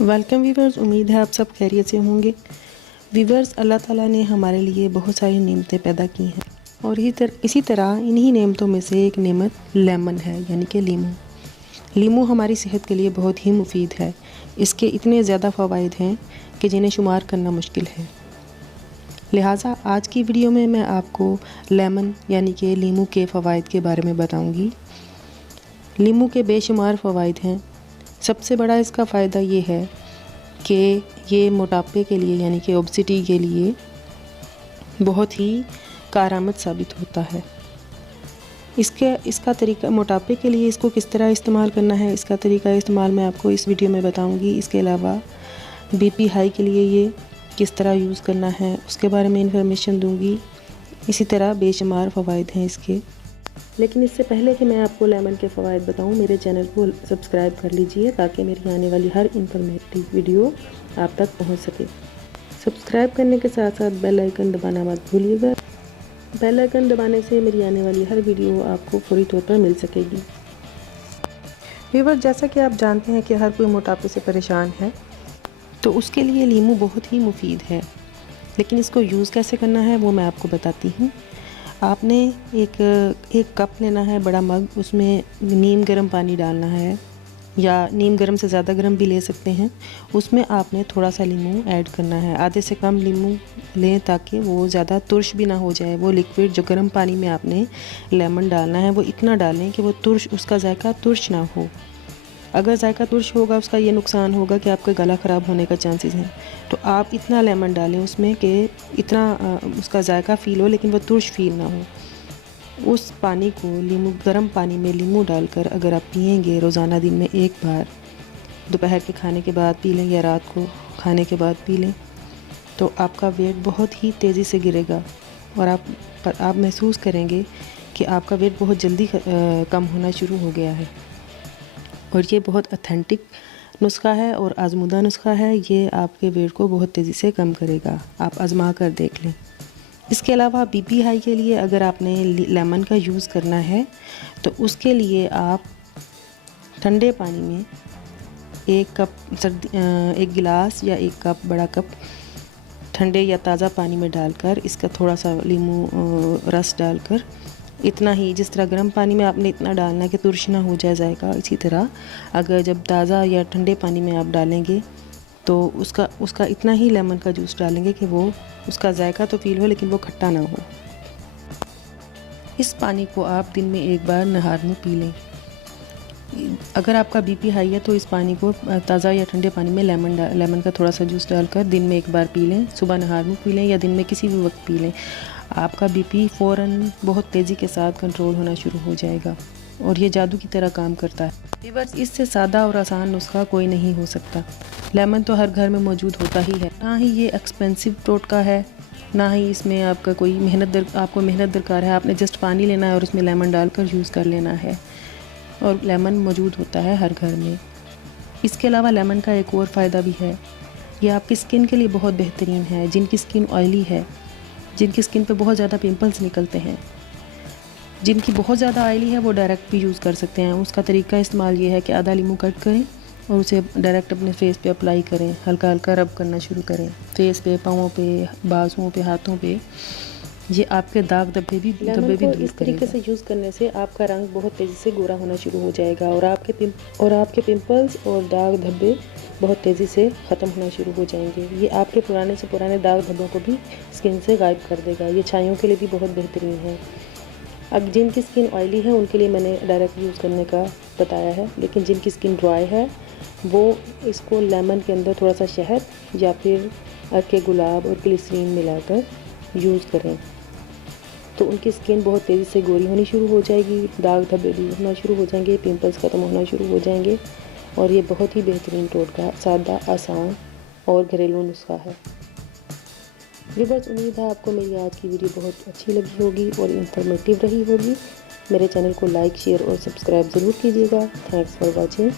Welcome viewers, उम्मीद है आप सब खैरियत से होंगे। वीवर्स, अल्लाह ताला ने हमारे लिए बहुत सारी नेमतें पैदा की हैं और इसी तरह इन्हीं नेमतों में से एक नेमत लेमन है, यानी कि लीमू। लीमू हमारी सेहत के लिए बहुत ही मुफीद है। इसके इतने ज़्यादा फ़वाइद हैं कि जिन्हें शुमार करना मुश्किल है। लिहाजा आज की वीडियो में मैं आपको लेमन यानी कि लीमू के फ़वाइद के बारे में बताऊँगी। लीमू के बेशुमार फ़वाइद हैं। सबसे बड़ा इसका फ़ायदा ये है कि ये मोटापे के लिए यानी कि ओबेसिटी के लिए बहुत ही कारआमद साबित होता है। इसका तरीका, मोटापे के लिए इसको किस तरह इस्तेमाल करना है, इसका तरीका इस्तेमाल मैं आपको इस वीडियो में बताऊंगी। इसके अलावा बीपी हाई के लिए ये किस तरह यूज़ करना है उसके बारे में इंफॉर्मेशन दूंगी। इसी तरह बेशुमार फ़वाइद हैं इसके। लेकिन इससे पहले कि मैं आपको लेमन के फ़वाइद बताऊं, मेरे चैनल को सब्सक्राइब कर लीजिए ताकि मेरी आने वाली हर इंफॉर्मेटिव वीडियो आप तक पहुंच सके। सब्सक्राइब करने के साथ साथ बेल आइकन दबाना मत भूलिएगा। बेल आइकन दबाने से मेरी आने वाली हर वीडियो आपको फौरी तौर पर मिल सकेगी। व्यूअर्स, जैसा कि आप जानते हैं कि हर कोई मोटापे से परेशान है, तो उसके लिए लीमू बहुत ही मुफीद है। लेकिन इसको यूज़ कैसे करना है वो मैं आपको बताती हूँ। आपने एक कप लेना है, बड़ा मग, उसमें नीम गर्म पानी डालना है या नीम गर्म से ज़्यादा गर्म भी ले सकते हैं। उसमें आपने थोड़ा सा लीमू ऐड करना है, आधे से कम लीमू लें ताकि वो ज़्यादा तुर्श भी ना हो जाए। वो लिक्विड जो गर्म पानी में आपने लेमन डालना है वो इतना डालें कि वो तुर्श, उसका जायका तुर्श ना हो। अगर जायका तुर्श होगा उसका ये नुकसान होगा कि आपका गला ख़राब होने का चांसेस हैं। तो आप इतना लेमन डालें उसमें कि इतना उसका जायका फ़ील हो लेकिन वो तुर्श फ़ील ना हो। उस पानी को लीमू, गर्म पानी में लीमू डालकर अगर आप पिएंगे रोज़ाना दिन में एक बार, दोपहर के खाने के बाद पी लें या रात को खाने के बाद पी लें, तो आपका वेट बहुत ही तेज़ी से गिरेगा और आप महसूस करेंगे कि आपका वेट बहुत जल्दी कम होना शुरू हो गया है। और ये बहुत ऑथेंटिक नुस्खा है और आजमूदा नुस्खा है। ये आपके वेट को बहुत तेज़ी से कम करेगा, आप आजमा कर देख लें। इसके अलावा बीपी हाई के लिए अगर आपने लेमन का यूज़ करना है तो उसके लिए आप ठंडे पानी में एक गिलास या एक कप, बड़ा कप ठंडे या ताज़ा पानी में डालकर इसका थोड़ा सा लीमू रस डालकर, इतना ही, जिस तरह गर्म पानी में आपने इतना डालना कि तुर्श ना हो जाए जाएगा, इसी तरह अगर जब ताज़ा या ठंडे पानी में आप डालेंगे तो उसका इतना ही लेमन का जूस डालेंगे कि वो उसका जायका तो फील हो लेकिन वो खट्टा ना हो। इस पानी को आप दिन में एक बार नहार में पी लें। अगर आपका बीपी हाई है तो इस पानी को ताज़ा या ठंडे पानी में लेमन का थोड़ा सा जूस डालकर दिन में एक बार पी लें। सुबह नहार में पी लें या दिन में किसी भी वक्त पी लें। आपका बीपी फ़ौरन बहुत तेज़ी के साथ कंट्रोल होना शुरू हो जाएगा और ये जादू की तरह काम करता है। व्यूअर्स, इससे सादा और आसान नुस्खा कोई नहीं हो सकता। लेमन तो हर घर में मौजूद होता ही है। ना ही ये एक्सपेंसिव टोटका है, ना ही इसमें आपका कोई आपको मेहनत दरकार है। आपने जस्ट पानी लेना है और उसमें लेमन डालकर यूज़ कर लेना है और लेमन मौजूद होता है हर घर में। इसके अलावा लेमन का एक और फ़ायदा भी है, ये आपकी स्किन के लिए बहुत बेहतरीन है। जिनकी स्किन ऑयली है, जिनकी स्किन पे बहुत ज़्यादा पिंपल्स निकलते हैं, जिनकी बहुत ज़्यादा ऑयली है, वो डायरेक्ट भी यूज़ कर सकते हैं। उसका तरीका इस्तेमाल ये है कि आधा लीमू कट करें और उसे डायरेक्ट अपने फेस पे अप्लाई करें, हल्का हल्का रब करना शुरू करें फेस पे, पाँवों पे, बाजुओं पे, हाथों पे। ये आपके दाग धब्बे भी दूर करेगा। इस तरीके से यूज़ करने से आपका रंग बहुत तेज़ी से गोरा होना शुरू हो जाएगा और आपके पिंपल्स और दाग धब्बे बहुत तेज़ी से ख़त्म होना शुरू हो जाएंगे। ये आपके पुराने से पुराने दाग धब्बों को भी स्किन से गायब कर देगा। ये छाइयों के लिए भी बहुत बेहतरीन है। अब जिनकी स्किन ऑयली है उनके लिए मैंने डायरेक्ट यूज़ करने का बताया है, लेकिन जिनकी स्किन ड्राई है वो इसको लेमन के अंदर थोड़ा सा शहद या फिर अर्के गुलाब और ग्लिसरीन मिलाकर यूज़ करें तो उनकी स्किन बहुत तेज़ी से गोरी होनी शुरू हो जाएगी, दाग धब्बे दूर होना शुरू हो जाएंगे, पिंपल्स ख़त्म होना शुरू हो जाएंगे। और ये बहुत ही बेहतरीन टोटका, सादा, आसान और घरेलू नुस्खा है। व्यूअर्स, उम्मीद है आपको मेरी आज की वीडियो बहुत अच्छी लगी होगी और इंफॉर्मेटिव रही होगी। मेरे चैनल को लाइक, शेयर और सब्सक्राइब ज़रूर कीजिएगा। Thanks for watching.